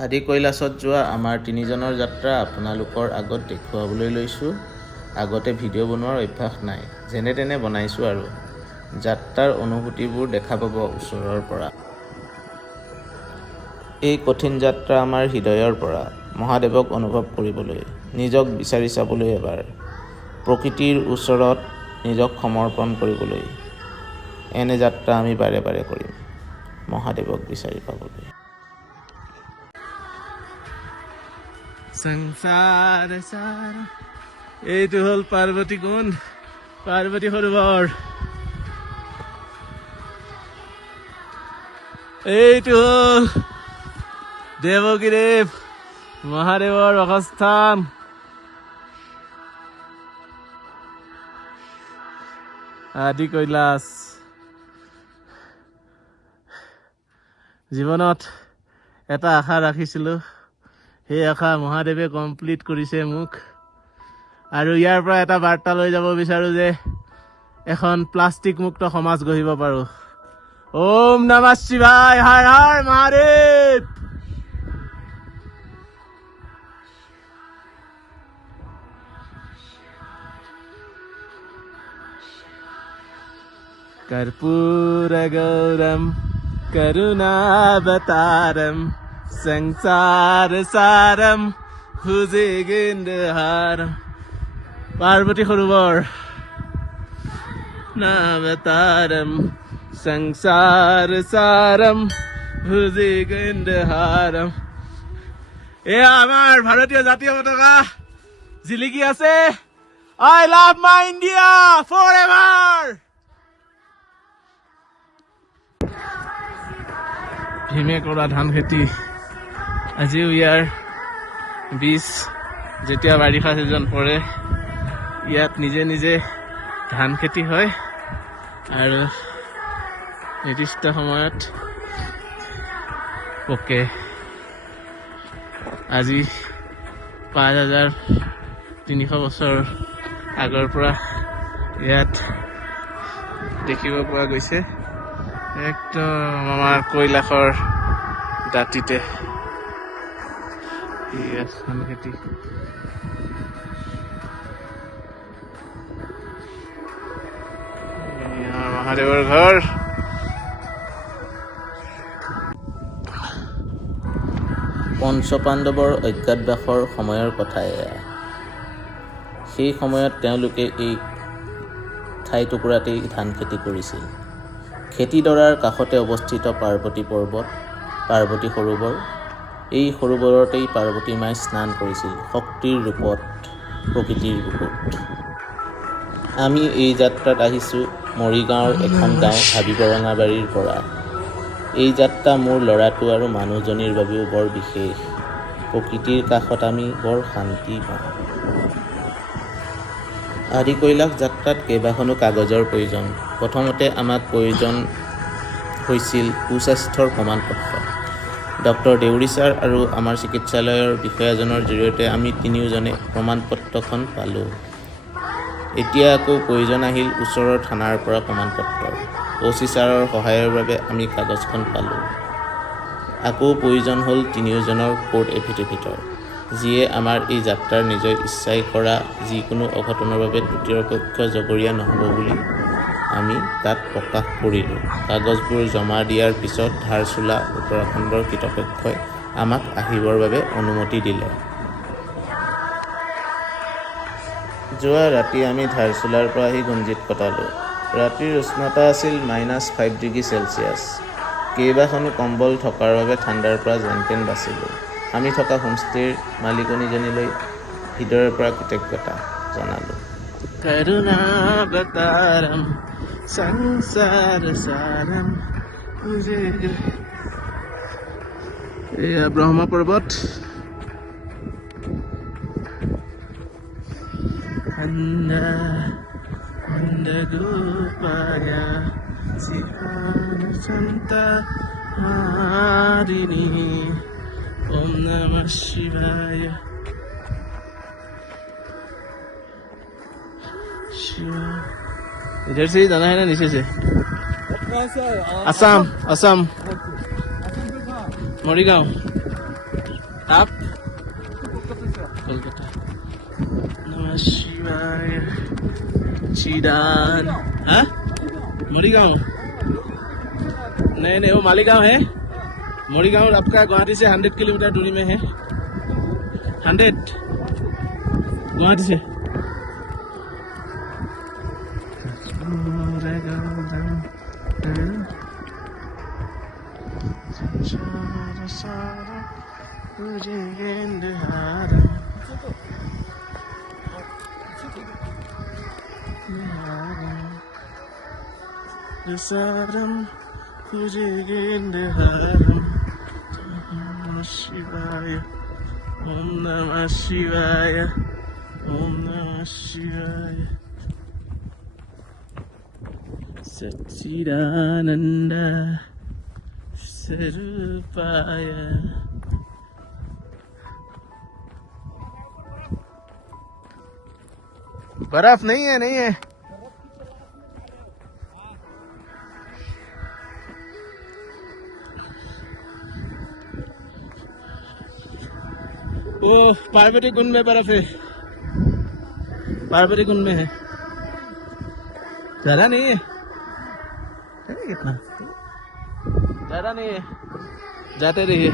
আদি কৈলাশত যোৱা আমাৰ তিনিজনৰ যাত্ৰা আপোনালোকৰ আগত দেখুৱাবলৈ লৈছোঁ। আগতে ভিডিঅ' বনোৱাৰ অভ্যাস নাই, যেনে তেনে বনাইছোঁ আৰু। যাত্ৰাৰ অনুভূতিবোৰ দেখা পাব ওচৰৰ পৰা। এই কঠিন যাত্ৰা আমাৰ হৃদয়ৰ পৰা, মহাদেৱক অনুভৱ কৰিবলৈ, নিজক বিচাৰি চাবলৈ এবাৰ, প্ৰকৃতিৰ ওচৰত নিজক সমৰ্পণ কৰিবলৈ। এনে যাত্ৰা আমি বাৰে বাৰে কৰিম, মহাদেৱক বিচাৰি পাবলৈ। সংসাৰ সাৰ এইটো হ'ল পাৰ্বতী কুণ্ড, পাৰ্বতী সৰোবৰ। এইটো হ'ল দেৱগিৰি মহাদেৱৰ বাসস্থান। আদি কৈলাশ। জীৱনত এটা আশা ৰাখিছিলোঁ, সেই আশা মহাদেৱে কমপ্লিট কৰিছে মোক। আৰু ইয়াৰ পৰা এটা বাৰ্তা লৈ যাব বিচাৰোঁ যে এখন প্লাষ্টিক মুক্ত সমাজ গঢ়িব পাৰোঁ। ওম নমঃ শিৱায়, হৰ হৰ মহাদেৱ। কৰ্পূৰ গৌৰম কৰুণাবতাৰম সংসাৰ সাৰম ভুজগেন্দ্ৰহাৰম। পাৰ্বতী সৰোবৰ নাৱতাৰম সংসাৰ সাৰম ভুজগেন্দ্ৰহাৰম। এয়া আমাৰ ভাৰতীয় জাতীয় পতাকা জিলিকি আছে। I love my India forever. ভীমে কৰা ধান খেতি আজিও ইয়াৰ বীজ, যেতিয়া বাৰিষা ছিজন পৰে ইয়াত নিজে নিজে ধান খেতি হয় আৰু নিৰ্দিষ্ট সময়ত পকে। আজি 5300 বছৰ আগৰ পৰা ইয়াত দেখিব পোৱা গৈছে। একদম আমাৰ কৈলাশৰ দাঁতিতে ধান খেতি। মহাদেৱৰ ঘৰ। পঞ্চপাণ্ডৱৰ অজ্ঞাতবাসৰ সময়ৰ কথা এয়া। সেই সময়ত তেওঁলোকে এই ঠাই টুকুৰাতেই ধান খেতি কৰিছিল। খেতিডৰাৰ কাষতে অৱস্থিত পাৰ্বতী পৰ্বত, পাৰ্বতী সৰোবৰ। এই সৰোবৰতেই পাৰ্বতী মাই স্নান কৰিছিল শক্তিৰ ৰূপত, প্ৰকৃতিৰ বুকুত। আমি এই যাত্ৰাত আহিছোঁ মৰিগাঁৱৰ এখন গাঁও হাবিবৰঙাবাৰীৰ পৰা। এই যাত্ৰা মোৰ ল'ৰাটো আৰু মানুহজনীৰ বাবেও বৰ বিশেষ। প্ৰকৃতিৰ কাষত আমি বৰ শান্তি পাওঁ। আদি কৈলাশ যাত্ৰাত কেইবাখনো কাগজৰ প্ৰয়োজন। প্ৰথমতে আমাক প্ৰয়োজন হৈছিল সুস্বাস্থ্যৰ প্ৰমাণপত্ৰ। ডক্টৰ দেউৰী ছাৰ আৰু আমাৰ চিকিৎসালয়ৰ বিষয়াজনৰ জৰিয়তে আমি তিনিওজনে প্ৰমাণপত্ৰখন পালোঁ। এতিয়া আকৌ প্ৰয়োজন আহিল ওচৰৰ থানাৰ পৰা প্ৰমাণপত্ৰৰ। OC ছাৰৰ সহায়ৰ বাবে আমি কাগজখন পালোঁ। আকৌ প্ৰয়োজন হ'ল তিনিওজনৰ কোৰ্ট এফিডেভিটৰ, যিয়ে আমাৰ এই যাত্ৰাৰ নিজৰ ইচ্ছাই কৰা যিকোনো অঘটনৰ বাবে তৃতীয় পক্ষ জগৰীয়া নহ'ব বুলি আমি তাত প্ৰকাশ কৰিলোঁ। কাগজবোৰ জমা দিয়াৰ পিছত ধাৰচুলা উত্তৰাখণ্ডৰ কৰ্তৃপক্ষই আমাক আহিবৰ বাবে অনুমতি দিলে। যোৱা ৰাতি আমি ধাৰচুলাৰ পৰা আহি গুঞ্জিত কটালোঁ। ৰাতিৰ উষ্ণতা আছিল -5 ডিগ্ৰী চেলছিয়াছ। কেইবাখনো কম্বল থকাৰ বাবে ঠাণ্ডাৰ পৰা যেন তেন বাচিলোঁ। আমি থকা হোমষ্টেৰ মালিকনীজনীলৈ হৃদয়ৰ পৰা কৃতজ্ঞতা জনালোঁ। কৰুণাবতাৰম সংসাৰ সাৰম। এয়া ব্ৰহ্ম পৰ্বত। গোপায়া শিহানসন্তা মারিনী। ওম নমঃ শিবায়। इधर से ही जाना है ना, नीचे से? असम, असम, मरीगांव। आप कोलकाता नमः शिवाय चिदान हाँ मरीगांव नहीं वो मालीगांव है मरीगांव आपका गुवाहाटी से 100 किलोमीटर दूरी में है 100 गुवाहाटी से Saram Pujigindaharam Namah Shivaya Om Namah Shivaya Om Namah Shivaya Satchidananda Sarupaya बर्फ नहीं है वो पार्वती कुंड में बर्फ है पार्वती कुंड में है ज्यादा नहीं है कितना ज्यादा नहीं है जाते रहिए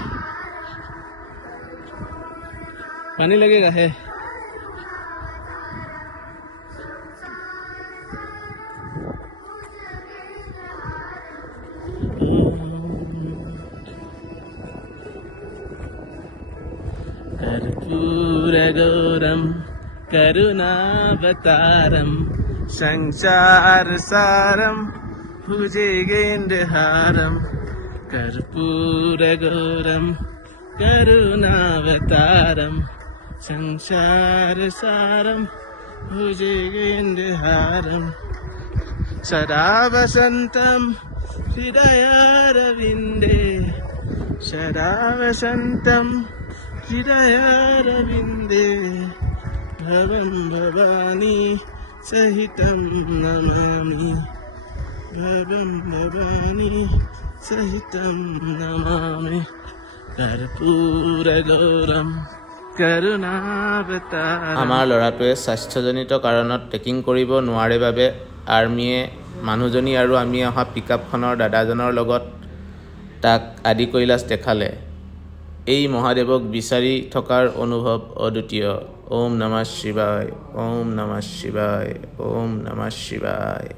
पानी लगेगा है कर्पूरगौरं करुणावतारं संसारसारं भुजगेन्द्रहारं कर्पूरगौरं करुणावतारं संसारसारं भुजगेन्द्रहारं सदा वसन्तं हृदयारविन्दे सदा वसन्तं हृदयारविन्दे भवं भवानी सहितं नमामि भवं भवानी सहितं नमामि कर्पूरगौरं करुणावतारं আমাৰ ল'ৰাটোৱে স্বাস্থ্যজনিত কাৰণত ট্ৰেকিং কৰিব নোৱাৰে বাবে আৰ্মিয়ে মানুহজনী আৰু আমি অহা পিকআপখনৰ দাদাজনৰ লগত তাক আদি কৈলাশ দেখালে এই মহাদেৱক বিচাৰি থকাৰ অনুভৱ অদ্বিতীয় ওম নমঃ শিৱায় ওম নমঃ শিৱায় ওম নমঃ শিৱায়